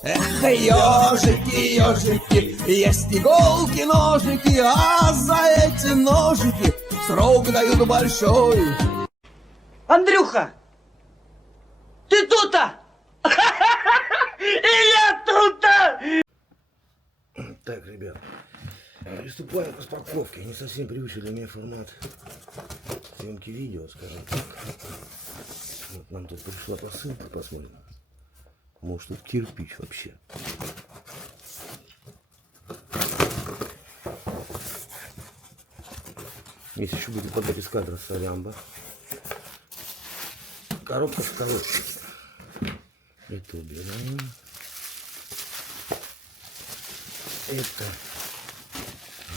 Эх, ежики, ежики, есть иголки, ножики, а за эти ножики срок дают большой. Андрюха, ты тут-то? И я тут-то! Так, ребят, приступаем к распаковке. Не совсем привычный для меня формат съемки видео, скажем так. Вот нам тут пришла посылка, посмотрим. Может, тут кирпич вообще. Здесь еще будет подать из кадра салямба. Коробка с коробкой. Это убираем. Это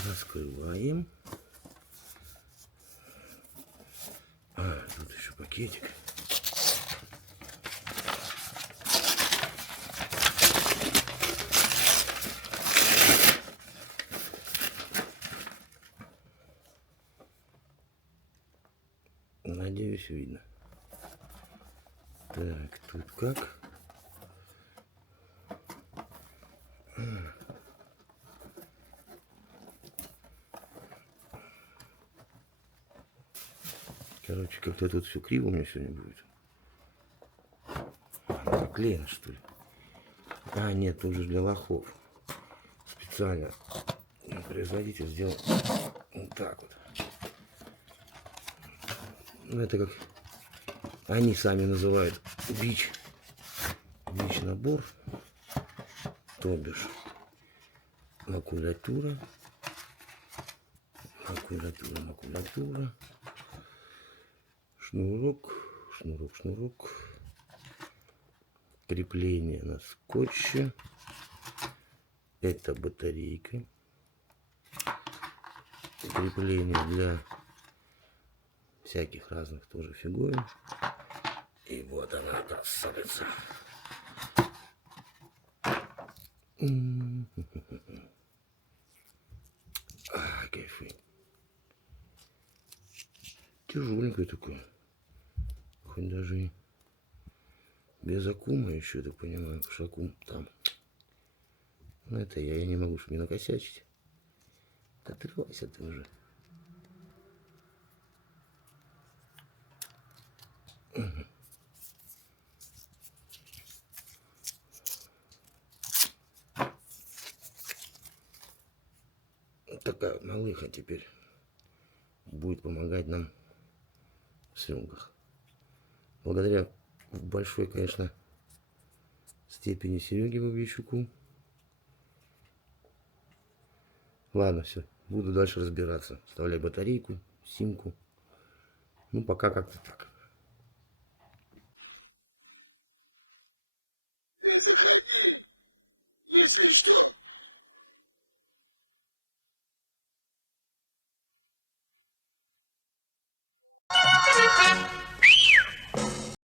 раскрываем. Тут еще пакетик. Надеюсь, видно. Так, тут как? Короче, как-то тут все криво у меня сегодня будет. Заклеено, что ли? А, нет, тут же для лохов. Специально производитель сделал вот так вот. Ну, это как они сами называют бич. Бич-набор. То бишь макулатура. Макулатура. Шнурок. Крепление на скотче. Это батарейка. Крепление для всяких разных тоже фигурин. И вот она, красавица. Кайфы. Тяжеленькое такое. Хоть даже и без аккума еще, я так понимаю, потому что аккум там. Но это я не могу, чтобы не накосячить. Отрывайся ты уже. Такая малыха теперь будет помогать нам в съемках. Благодаря большой, конечно, степени Сереги Бабищуку. Ладно, все. Буду дальше разбираться. Вставлять батарейку, симку. Ну, пока как-то так. Если что.